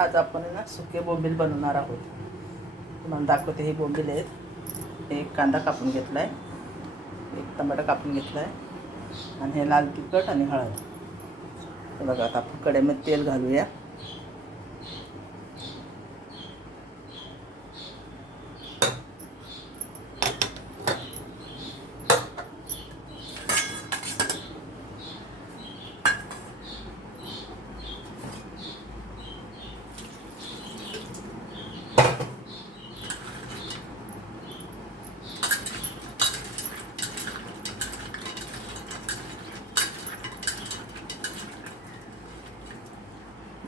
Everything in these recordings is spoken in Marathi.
आज आपण ना सुके बोंबील बनवणार आहोत. तुम्हाला दाखवते. हे बोंबील आहेत. एक कांदा कापून घेतला आहे, एक टमाटा कापून घेतला आहे आणि हे लाल तिखट आणि हळद. तर बघा आता आपण कढईमध्ये तेल घालूया.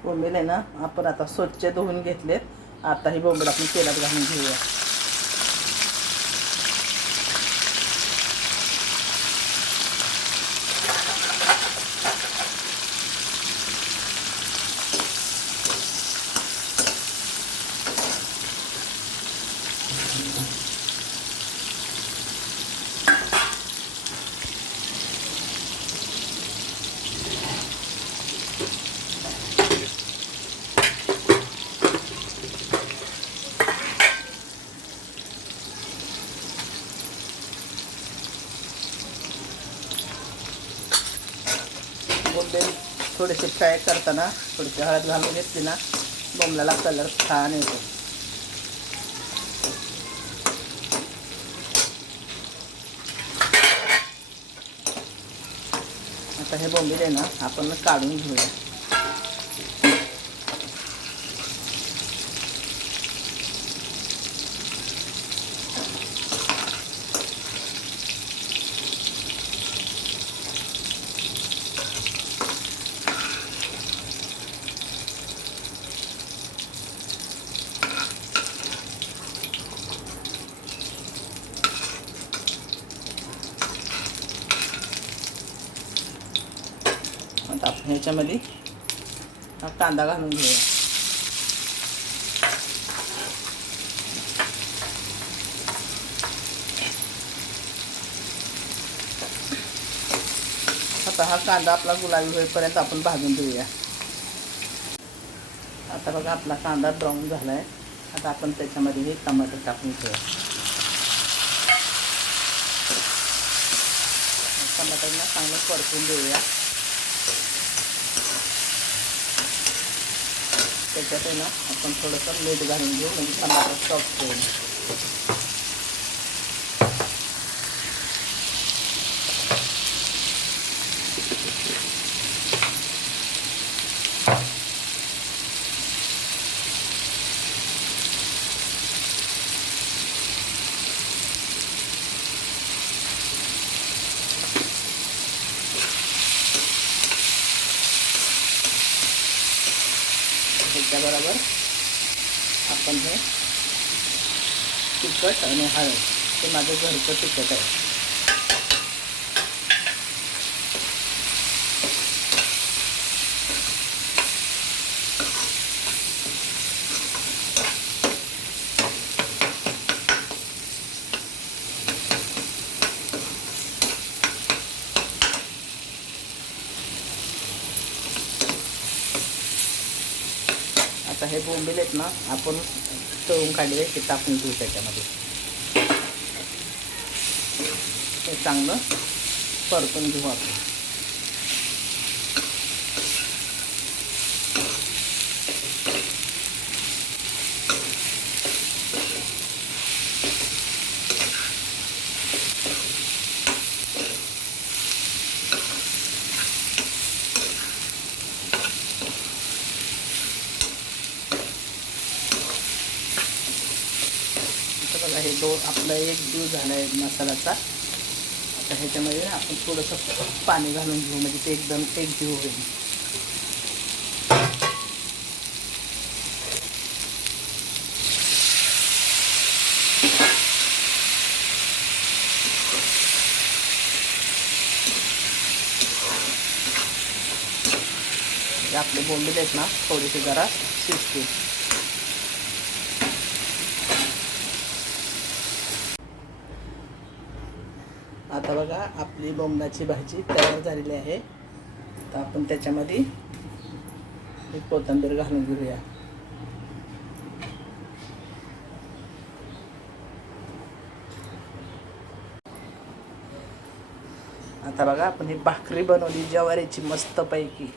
बोंबील आहे ना आपण आता स्वच्छ धुवून घेतलेत. आता ही बोंबील आपण तेलात घालून घेऊया. बोंबील थोडेसे फ्राय करताना थोडीशी हळद घालून घेतली ना, बोंबलाला कलर छान येतो. आता हे बोंबील आहे ना आपण काढून घेऊया. आता आपण ह्याच्यामध्ये कांदा घालून घेऊया. आता हा कांदा आपला गुलाबी होईपर्यंत आपण भाजून घेऊया. आता बघा आपला कांदा ब्राऊन झाला आहे. आता आपण त्याच्यामध्ये हे टमाटर टाकून घेऊया. टमाटरला चांगलं परतून देऊया. त्याच्यात आहे ना आपण थोडंसं मीठ घालून घेऊ, म्हणजे टमाटर सॉफ्ट होईल. त्याच्याबरोबर आपण हे तिखट आणि हळद, ते माझं घरचं तिखट आहे. आता हे बोंबील आहेत ना आपण तळून काढले ते टाकून घेऊ त्याच्यामध्ये. हे चांगलं परतून घेऊ आपण. बघा हे आपला एक जीव झाला आहे मसाल्याचा. आता ह्याच्यामध्ये आपण थोडंसं पाणी घालून घेऊ, म्हणजे ते एकदम एक जीव होईल. आपले बोंबील आहेत ना थोडेसे जरा शिजतील. आता बघा आपली बोंबलाची भाजी तयार झालेली आहे. तर आपण त्याच्यामध्ये कोथिंबीर घालून घेऊया. आता बघा आपण ही भाकरी बनवली ज्वारीची मस्तपैकी.